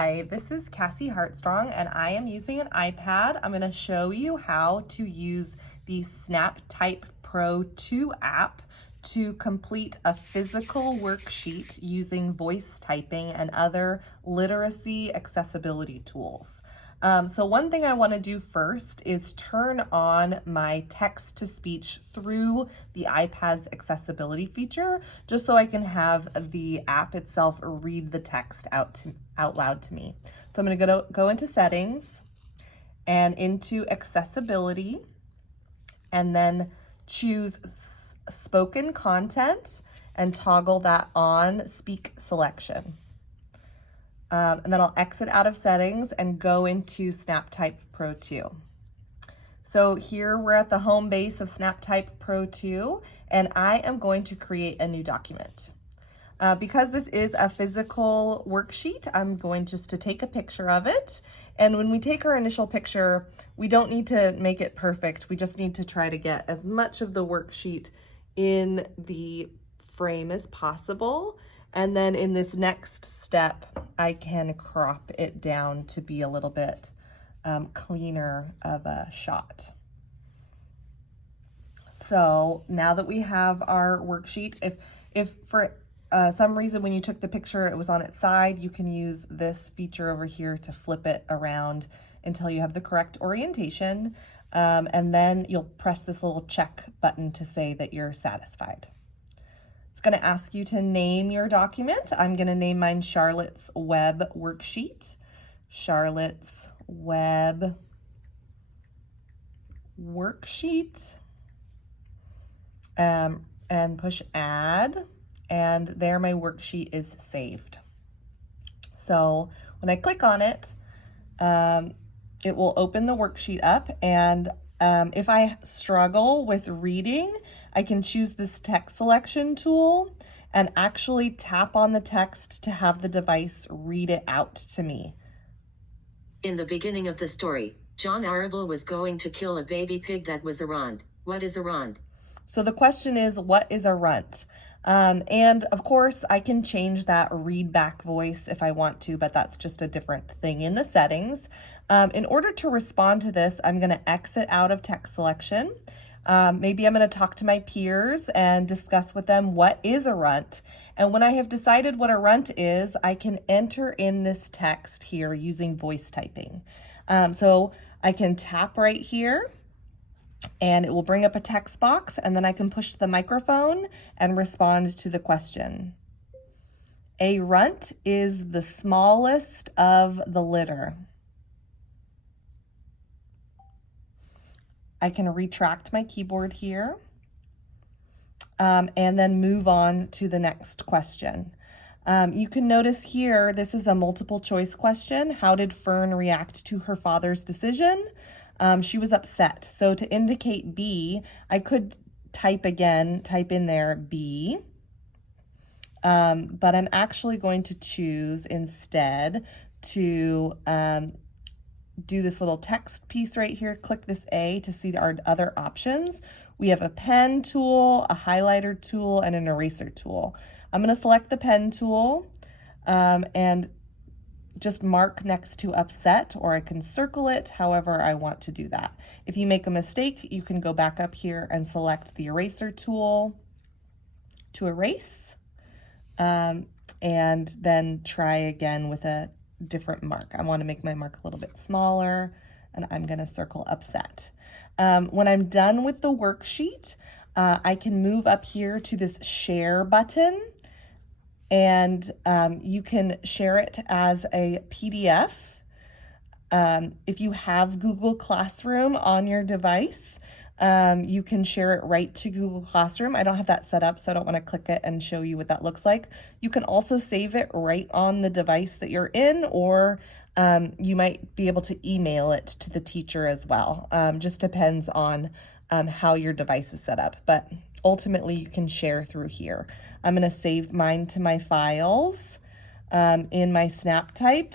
Hi, this is Cassie Hartstrong and I am using an iPad. I'm going to show you how to use the SnapType Pro 2 app to complete a physical worksheet using voice typing and other literacy accessibility tools. So one thing I want to do first is turn on my text-to-speech through the iPad's accessibility feature, just so I can have the app itself read the text out loud to me. So I'm going to go into settings and into accessibility, and then choose spoken content and toggle that on speak selection. And then I'll exit out of settings and go into SnapType Pro 2. So here we're at the home base of SnapType Pro 2, and I am going to create a new document. Because this is a physical worksheet, I'm going just to take a picture of it. And when we take our initial picture, we don't need to make it perfect. We just need to try to get as much of the worksheet in the frame as possible. And then in this next step, I can crop it down to be a little bit cleaner of a shot. So now that we have our worksheet, if for some reason when you took the picture it was on its side, you can use this feature over here to flip it around until you have the correct orientation, and then you'll press this little check button to say that you're satisfied. It's going to ask you to name your document. I'm going to name mine Charlotte's Web Worksheet. Charlotte's Web Worksheet. And push add. And there my worksheet is saved. So when I click on it, it will open the worksheet up, and if I struggle with reading, I can choose this text selection tool and actually tap on the text to have the device read it out to me. In the beginning of the story, John Arable was going to kill a baby pig that was a runt. What is a runt? So the question is, what is a runt? And of course I can change that read back voice if I want to, but that's just a different thing in the settings. In order to respond to this, I'm going to exit out of text selection. Maybe I'm going to talk to my peers and discuss with them what is a runt. And when I have decided what a runt is, I can enter in this text here using voice typing. So I can tap right here, and it will bring up a text box, and then I can push the microphone and respond to the question. A runt is the smallest of the litter. I can retract my keyboard here, and then move on to the next question. You can notice here, this is a multiple choice question. How did Fern react to her father's decision? She was upset. So to indicate B, I could type in there B, but I'm actually going to choose instead to do this little text piece right here. Click this A to see our other options. We have a pen tool, a highlighter tool, and an eraser tool. I'm going to select the pen tool and just mark next to upset, or I can circle it however I want to do that. If you make a mistake, you can go back up here and select the eraser tool to erase, and then try again with a different mark. I want to make my mark a little bit smaller, and I'm going to circle upset. When I'm done with the worksheet, I can move up here to this share button, and you can share it as a PDF. If you have Google Classroom on your device, you can share it right to Google Classroom. I don't have that set up, so I don't want to click it and show you what that looks like. You can also save it right on the device that you're in, or you might be able to email it to the teacher as well. Just depends on how your device is set up, but ultimately you can share through here. I'm going to save mine to my files in my SnapType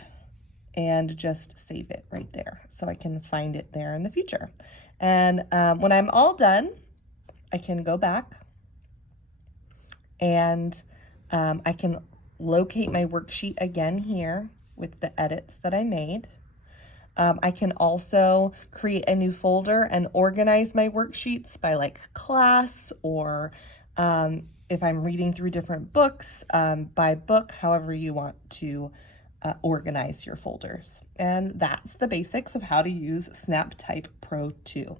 and just save it right there so I can find it there in the future. And when I'm all done, I can go back and I can locate my worksheet again here. with the edits that I made. I can also create a new folder and organize my worksheets by like class, or if I'm reading through different books, by book, however you want to organize your folders. And that's the basics of how to use SnapType Pro 2.